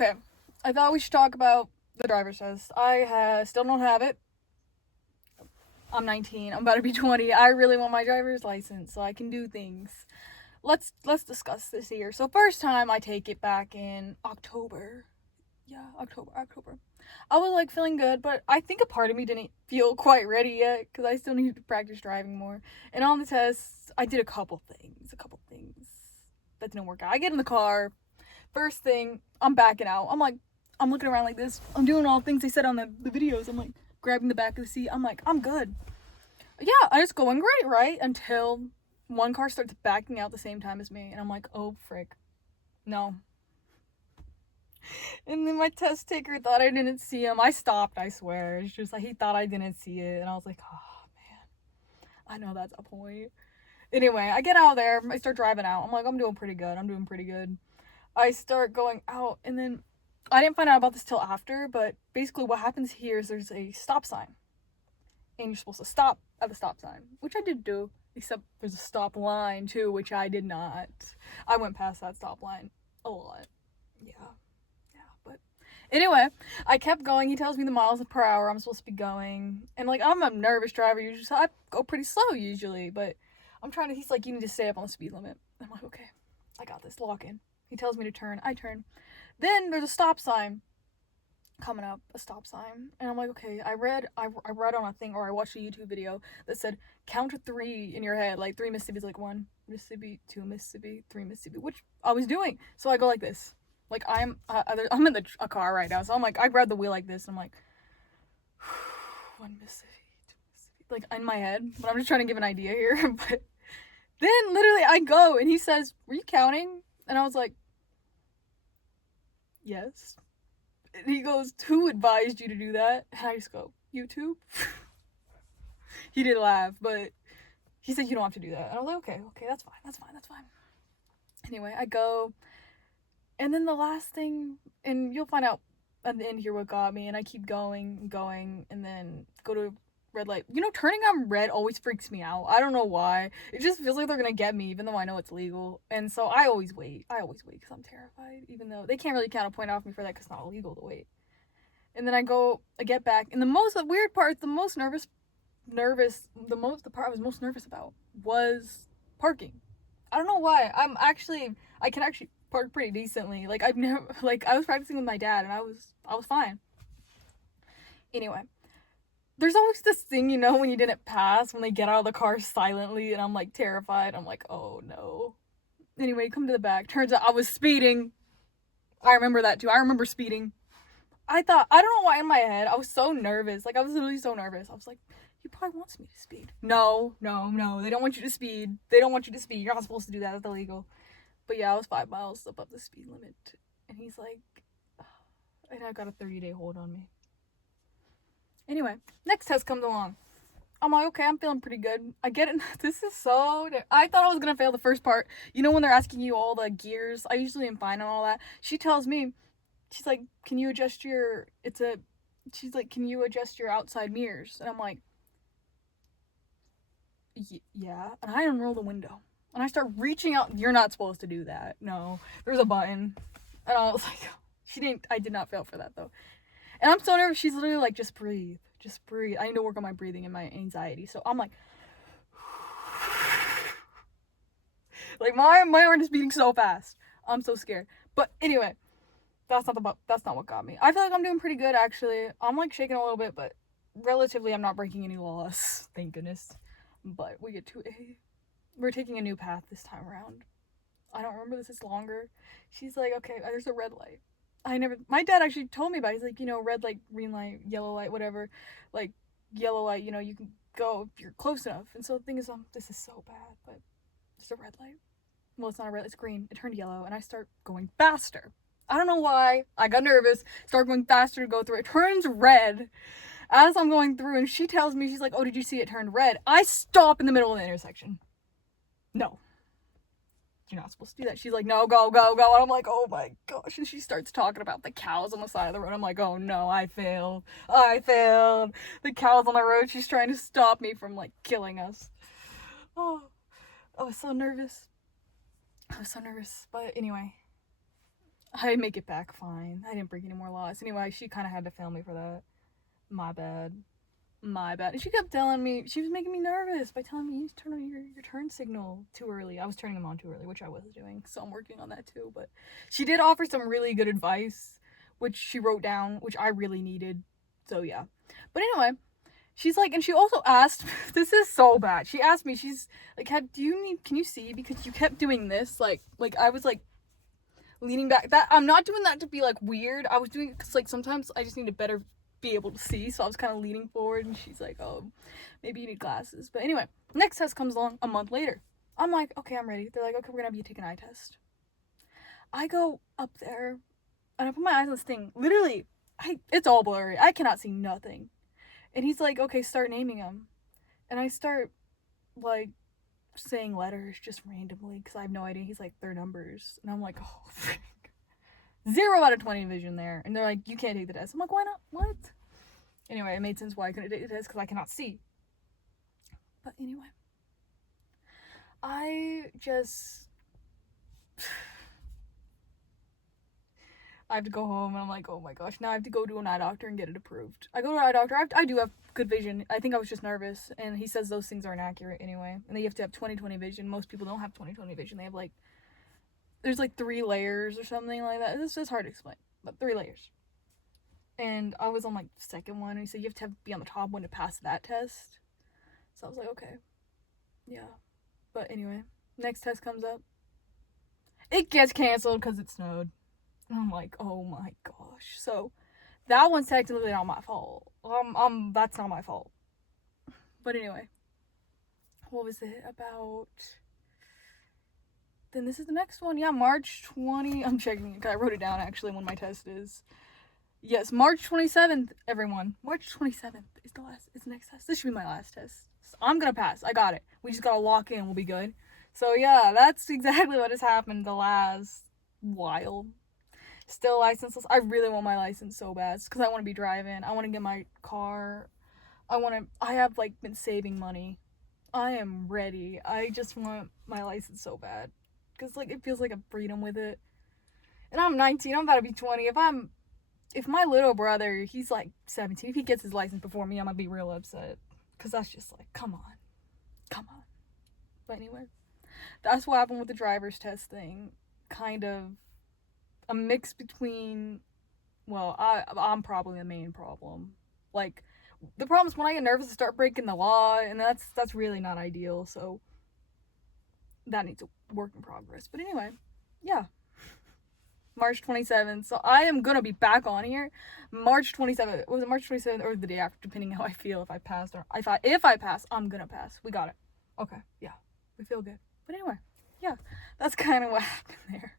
Okay, I thought we should talk about the driver's test. I still don't have it. I'm 19. I'm about to be 20. I really want my driver's license so I can do things. Let's discuss this here. So first time I take it back in October. Yeah, October. I was like feeling good, but I think a part of me didn't feel quite ready yet because I still needed to practice driving more. And on the tests, I did a couple things that didn't work out. I get in the car. First thing, I'm backing out. I'm looking around like this. I'm doing all the things they said on the videos. I'm like grabbing the back of the seat. I'm like, I'm good. Yeah, I was going great, right? Until one car starts backing out the same time as me. And I'm like, oh, frick. No. And then my test taker thought I didn't see him. I stopped, I swear. It's just like he thought I didn't see it. And I was like, oh, man. I know that's a point. Anyway, I get out of there. I start driving out. I'm like, I'm doing pretty good. I start going out, and then I didn't find out about this till after, but basically what happens here is there's a stop sign. And you're supposed to stop at the stop sign, which I did do, except there's a stop line too, which I did not. I went past that stop line a lot. Yeah, but anyway, I kept going. He tells me the miles per hour I'm supposed to be going, and like I'm a nervous driver usually, so I go pretty slow usually, but he's like, you need to stay up on the speed limit. I'm like, okay, I got this, lock in. He tells me to turn, I turn. Then there's a stop sign coming up, a stop sign, and I'm like, okay. I read on a thing, or I watched a YouTube video that said count to 3 in your head, like 3 Mississippi's, like 1 Mississippi, 2 Mississippi, 3 Mississippi, which I was doing. So I go like this, like I'm in a car right now, so I'm like, I grab the wheel like this, and I'm like 1 Mississippi, 2 Mississippi, like in my head, but I'm just trying to give an idea here. But then literally I go, and he says, were you counting? And I was like, yes. And he goes, who advised you to do that? And I just go, YouTube. He did laugh, but he said you don't have to do that. And I was like, okay, that's fine. Anyway, I go, and then the last thing, and you'll find out at the end here what got me, and I keep going, and then go to red light. You know, turning on red always freaks me out. I don't know why. It just feels like they're gonna get me, even though I know it's legal. And so I always wait because I'm terrified, even though they can't really count a point off me for that because it's not illegal to wait. And then I get back, and the weird part, the part I was most nervous about was parking. I don't know why. I can actually park pretty decently. Like I've never, like I was practicing with my dad, and I was fine. Anyway, there's always this thing, you know, when you didn't pass, when they get out of the car silently, and I'm like terrified. I'm like, oh no. Anyway, come to the back. Turns out I was speeding. I remember that too. I remember speeding. I don't know why in my head, I was so nervous. Like, I was literally so nervous. I was like, he probably wants me to speed. No. They don't want you to speed. You're not supposed to do that. That's illegal. But yeah, I was 5 miles above the speed limit. And he's like, and I got a 30-day hold on me. Anyway, next test comes along. I'm like, okay, I'm feeling pretty good. I get it. This is so... I thought I was going to fail the first part. You know when they're asking you all the gears? I usually am fine on all that. She tells me, she's like, can you adjust your... She's like, can you adjust your outside mirrors? And I'm like, yeah. And I unroll the window. And I start reaching out. You're not supposed to do that. No. There's a button. And I was like, I did not fail for that, though. And I'm so nervous. She's literally like, just breathe. I need to work on my breathing and my anxiety. So I'm like, like my heart is beating so fast. I'm so scared. But anyway, that's not what got me. I feel like I'm doing pretty good, actually. I'm like shaking a little bit, but relatively I'm not breaking any laws. Thank goodness. But we're taking a new path this time around. I don't remember this is longer. She's like, okay, there's a red light. My dad actually told me about it. He's like, you know, red light, green light, yellow light, whatever. Like, yellow light, you know, you can go if you're close enough. And so the thing is, this is so bad, but it's a red light. Well, it's not a red, it's green. It turned yellow, and I start going faster. I don't know why. I got nervous, start going faster to go through. It turns red as I'm going through, and she tells me, she's like, oh, did you see it turned red? I stop in the middle of the intersection. No. You're not supposed to do that. She's like, no, go. And I'm like, oh my gosh. And she starts talking about the cows on the side of the road. I'm like, oh no, I failed. The cows on the road. She's trying to stop me from like killing us. Oh, I was so nervous. But anyway, I make it back fine. I didn't break any more laws. Anyway, she kind of had to fail me for that. My bad. My bad. And she kept telling me, she was making me nervous by telling me you need to turn on your turn signal too early. I was turning them on too early, which I was doing, so I'm working on that too. But she did offer some really good advice, which she wrote down, which I really needed. So yeah. But anyway, she's like, and she also asked, this is so bad. She asked me, she's like, can you see? Because you kept doing this. Like I was like leaning back. That I'm not doing that to be like weird. I was doing it because like sometimes I just need to better be able to see, so I was kind of leaning forward, and she's like, oh, maybe you need glasses. But anyway, next test comes along a month later. I'm like, okay, I'm ready. They're like, okay, we're gonna have you take an eye test. I go up there and I put my eyes on this thing. Literally, it's all blurry. I cannot see nothing. And he's like, okay, start naming them. And I start like saying letters just randomly because I have no idea. He's like, they're numbers. And I'm like, oh, frick. 0 out of 20 vision there. And they're like, you can't take the test. I'm like, why not? What? Anyway, it made sense why I couldn't take the test because I cannot see. But anyway, I have to go home and I'm like, oh my gosh, now I have to go to an eye doctor and get it approved. I go to an eye doctor. I do have good vision. I think I was just nervous, and he says those things aren't accurate anyway. And then you have to have 20/20 vision. Most people don't have 20/20 vision. They have like, there's like 3 layers or something like that. This is hard to explain, but 3 layers. And I was on like the second one, and he said you have to be on the top one to pass that test. So I was like, okay, yeah. But anyway, next test comes up. It gets canceled because it snowed. I'm like, oh my gosh. So that one's technically not my fault. That's not my fault. But anyway, what was it about? Then this is the next one. Yeah, March 20. I'm checking it because I wrote it down actually when my test is. Yes, March 27th, everyone. March 27th is the next test. This should be my last test. So I'm gonna pass. I got it. We just gotta lock in. We'll be good. So yeah, that's exactly what has happened the last while. Still licenseless. I really want my license so bad because I want to be driving. I want to get my car. I have like been saving money. I am ready. I just want my license so bad because like it feels like a freedom with it. And I'm 19. I'm about to be 20. If my little brother, he's like 17, if he gets his license before me, I'm gonna be real upset because that's just like, come on. But anyway, that's what happened with the driver's test thing. Kind of a mix between, well, I'm probably the main problem. Like, the problem is when I get nervous, I start breaking the law, and that's really not ideal. So that needs a work in progress. But anyway, yeah. March 27th. So I am gonna be back on here. March 27th. Was it March 27th or the day after, depending how I feel, if I passed or if I pass, I'm gonna pass. We got it. Okay, yeah. We feel good. But anyway, yeah. That's kind of what happened there.